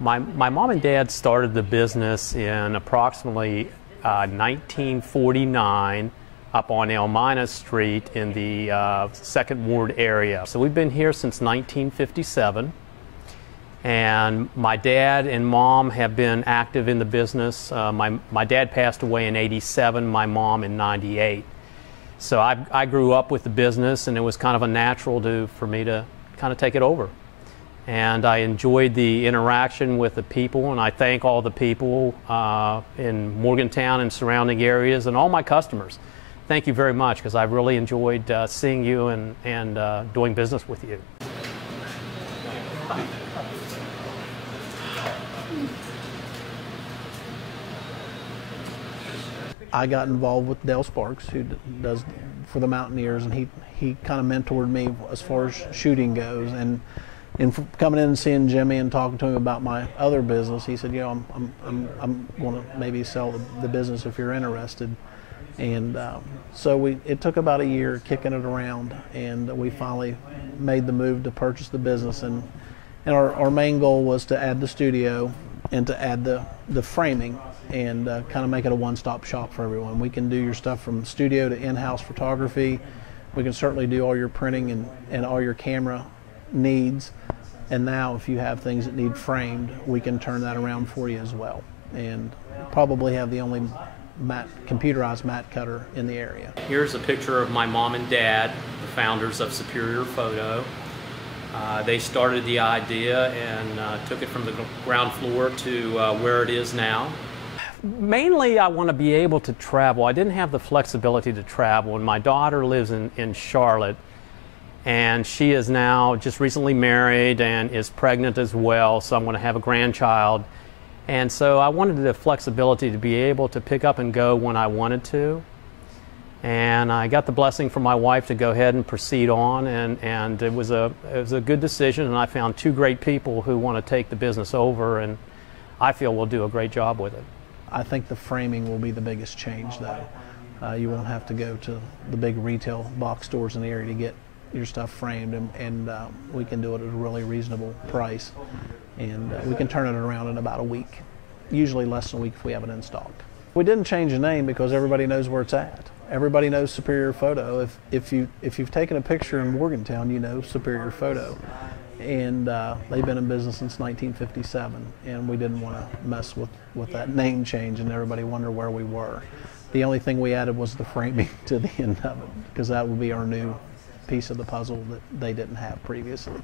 My mom and dad started the business in approximately 1949 up on Elmina Street in the Second Ward area. So we've been here since 1957, and my dad and mom have been active in the business. My dad passed away in '87, my mom in '98. So I grew up with the business, and it was kind of a natural for me to kind of take it over. And I enjoyed the interaction with the people, and I thank all the people in Morgantown and surrounding areas and all my customers. Thank you very much, because I've really enjoyed seeing you and doing business with you. I got involved with Dale Sparks, who does for the Mountaineers, and he kind of mentored me as far as shooting goes. And coming in and seeing Jimmy and talking to him about my other business, he said, you know, I'm going to maybe sell the business if you're interested. And so it took about a year kicking it around, and we finally made the move to purchase the business. And our main goal was to add the studio and to add the framing, and kind of make it a one-stop shop for everyone. We can do your stuff from studio to in-house photography. We can certainly do all your printing and all your camera needs. And now if you have things that need framed, we can turn that around for you as well. And probably have the only computerized matte cutter in the area. Here's a picture of my mom and dad, the founders of Superior Photo. They started the idea and took it from the ground floor to where it is now. Mainly, I want to be able to travel. I didn't have the flexibility to travel, and my daughter lives in Charlotte, and she is now just recently married and is pregnant as well, so I'm going to have a grandchild. And so I wanted the flexibility to be able to pick up and go when I wanted to. And I got the blessing from my wife to go ahead and proceed on, and it was a good decision, and I found two great people who want to take the business over, and I feel we'll do a great job with it. I think the framing will be the biggest change, though. You won't have to go to the big retail box stores in the area to get your stuff framed, and we can do it at a really reasonable price, and we can turn it around in about a week, usually less than a week if we have it in stock. We didn't change the name because everybody knows where it's at. Everybody knows Superior Photo. If you've taken a picture in Morgantown, you know Superior Photo. And they've been in business since 1957, and we didn't want to mess with that name change and everybody wonder where we were. The only thing we added was the framing to the end of it, because that would be our new piece of the puzzle that they didn't have previously.